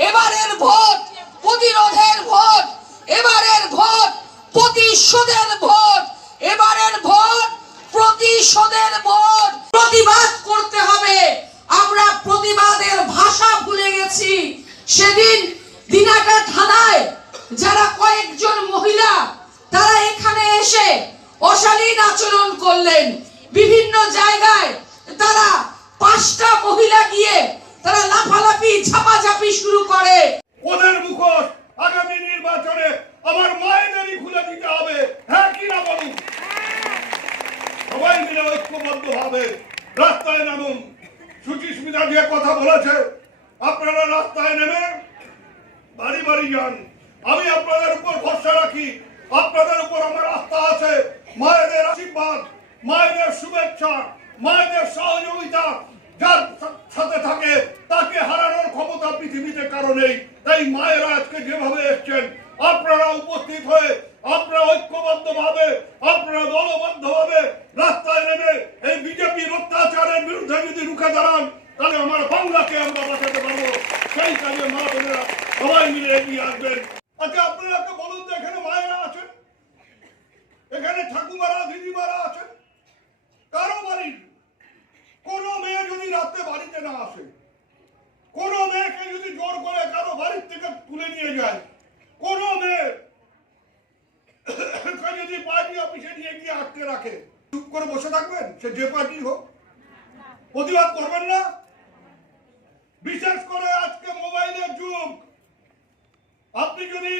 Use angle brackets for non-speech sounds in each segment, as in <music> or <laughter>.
এবারের ভোট প্রতিরোধের ভোট এবারের ভোট প্রতিশোধের ভোট এবারের ভোট প্রতিশোধের ভোট প্রতিবাদ করতে হবে আমরা প্রতিবাদের ভাষা ভুলে গেছি সেদিন দিনাটা থানায় যারা কয়েকজন মহিলা তারা এখানে এসে অশালীন আচরণ করলেন বিভিন্ন জায়গায় তারা পাঁচটা মহিলা গিয়ে তারা লাফালাফি ঝাপাঝাপি শুরু করে ওদের মুখোশ আগামী নির্বাচনে আমার মায়েদেরই খুলে দিতে হবে হ্যাঁ কি না বলুন সবাই মিলে ঐক্যবদ্ধ ভাবে রাস্তায় নামুন। সুচিস্মিতা যে কথা বলেছে, আপনারা রাস্তায় নেমে বাড়ি বাড়ি যান। আমি আপনাদের উপর ভরসা রাখি। আপনাদের উপর আমার আস্থা আছে। মায়েদের আশীর্বাদ, মায়েদের শুভেচ্ছা, মায়েদের সহযোগিতা যার সাথে থাকে, তাকে হারানোর ক্ষমতা পৃথিবীতে কারও নেই। তাই মায়েরা আজকে যেভাবে এসছেন, আপনারা উপস্থিত হয়ে, আপনারা ঐক্যবদ্ধ ভাবে আপনারা দলবদ্ধ ভাবে রাস্তায় নেমে বিরুদ্ধে যদি রুখে দাঁড়ান, তাহলে আমার বাংলাকে আমরা বাঁচাতে পারব। সেই কাজে মা বোনেরা সবাই মিলে এগিয়ে আসবেন। আচ্ছা আপনারা একটা বলুন তো, এখানে মায়েরা আছেন? এখানে ঠাকুমারা, দিদিমারা আছেন? কারও বাড়ির কোন মেয়ে যদি রাত্রে বাড়িতে না আসে, কোন মেয়েকে যদি জোর করে কারও বাড়ির থেকে তুলে নিয়ে যায়, কোন মেয়ে <coughs> যদি পার্টি অফিসে নিয়ে গিয়ে আটকে রাখে, চুপ করে বসে থাকবেন? সে যে পার্টি হোক। প্রতিবাদ করবেন না। বিশেষ করে আজকে মোবাইলের যুগ। আপনি যদি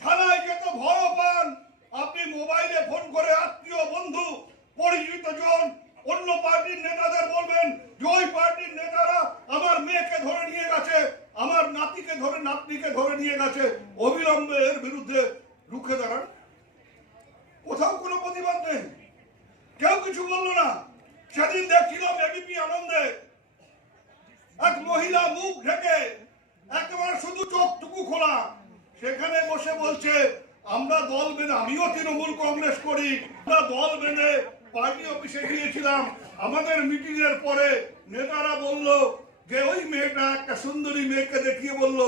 থানায় যেতে ভয় পান, আপনি মোবাইলে ফোন করে আত্মীয়, বন্ধু, পরিচিত জন, অন্য পার্টির নেতাদের বলবেন, যে ওই পার্টির নেতারা আমার মেয়েকে ধরে নিয়ে গেছে, আমার নাতিকে ধরে, নাতনিকে ধরে নিয়ে গেছে, অবিলম্বে এর বিরুদ্ধে রুখে দাঁড়ান। কোথাও কোনো প্রতিবাদ নেই। কেউ কিছু বলল না। সেদিন দেখছিলাম এবিপি আনন্দে, এক মহিলা মুখ ঢেকে একেবারে শুধু চোখটুকু খোলা, সেখানে বসে বলছে, আমরা দল বেঁধে আমিও তৃণমূল কংগ্রেস করি, আমরা দল বেঁধে পার্টি অফিসে গিয়েছিলাম। আমাদের মিটিং এর পরে নেতারা বলল, যে ওই মেয়েটা, একটা সুন্দরী মেয়েকে দেখিয়ে বলল,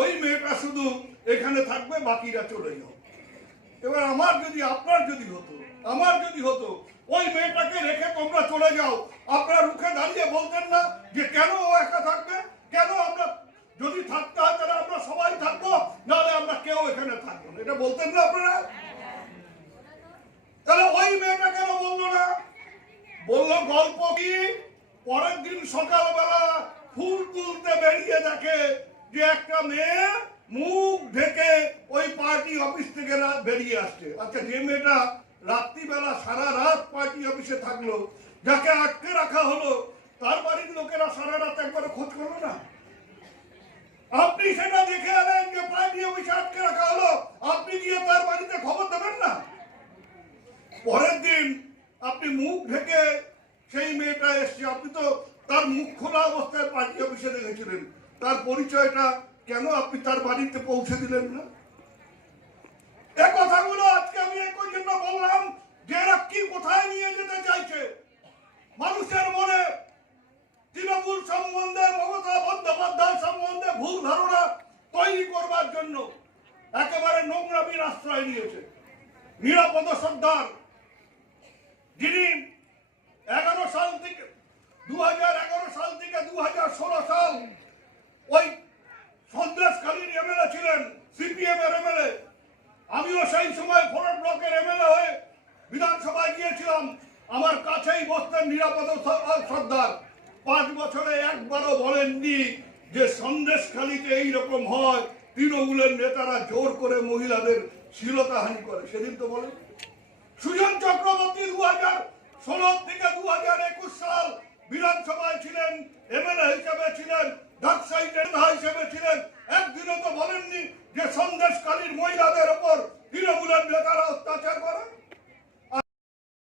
ওই মেয়েটা শুধু এখানে থাকবে, বাকিরা চলে যাও। এবার আমার যদি, আপনার যদি হতো, আমার যদি হতো ওই মেয়েটাকে রেখে তোমরা চলে যাও। আপনারা রুখে দাঁড়িয়ে বলতেন না যে কেন ও একা থাকবে? কেন আমরা যদি থাকতে হয় তাহলে আমরা সবাই থাকব? নাহলে আমরা কেউ এখানে থাকব এটা বলতেন না আপনারা? তাহলে ওই মেয়েটা কেন বলল না? বলল গল্প কি? পরের দিন সকালবেলা ফুল তুলতে বেরিয়ে দেখে যে একটা মেয়ে মুখ ঢেকে ওই পার্টি অফিস থেকে বেরিয়ে আসছে। আচ্ছা যে মেয়েটা রাত্রিবেলা সারা রাত পার্টি অফিসে থাকল। যাকে আটকে রাখা হলো, তার বাড়ির লোকেরা সারা রাত একবার খোঁজ করল না। আপনি সেটা দেখে এলেন যে পার্টি অফিসে আটকে রাখা হলো, আপনি গিয়ে তার বাড়িতে খবর দেবেন না। পরের দিন আপনি মুখ ঢেকে সেই মেয়েটা এসছে। আপনি তো তার মুখ খোলা অবস্থায় পার্টি অফিসে দেখেছিলেন। তার পরিচয়টা কেন আপনি তার বাড়িতে পৌঁছে দিলেন না? এ কথাগুলো বললাম যে এরা কি কোথায় নিয়ে যেতে চাইছে? মানুষের মনে তৃণমূল সম্বন্ধে, মমতা বন্দ্যোপাধ্যায় সম্বন্ধে ভুল ধারণা তৈরি করবার জন্য একেবারে নোংরামির আশ্রয় নিয়েছে। নিরাপদ সর্দার, যিনি এগারো সাল থেকে দু সাল থেকে দু হাজার ষোলো সাল ওই সন্দেশখালীর এমএলএ ছিলেন সিপিএম এর এমএলএ। আমিও সেই সময় ফোরট ব্লকের এমএলএ হয়ে বিধানসভায় গিয়েছিলাম। আমার কাছেই বসতেন নিরাপদ সর্দার। পাঁচ বছরে একবারও বলেননি যে সন্দেশখালীতে এইরকম হয়। তৃণমূলের নেতারা জোর করে মহিলাদের শ্লীলতাহানি করে। সেদিন তো বলেন। সুজন চক্রবর্তী দু হাজার ষোলো থেকে দু হাজার একুশ সাল বিধানসভায় ছিলেন, এমএলএ হিসেবে ছিলেন। ছিলেন। একদিনও তো বলেননি যে সন্দেশকালীর মহিলাদের ওপর তৃণমূলের নেতারা অত্যাচার করে।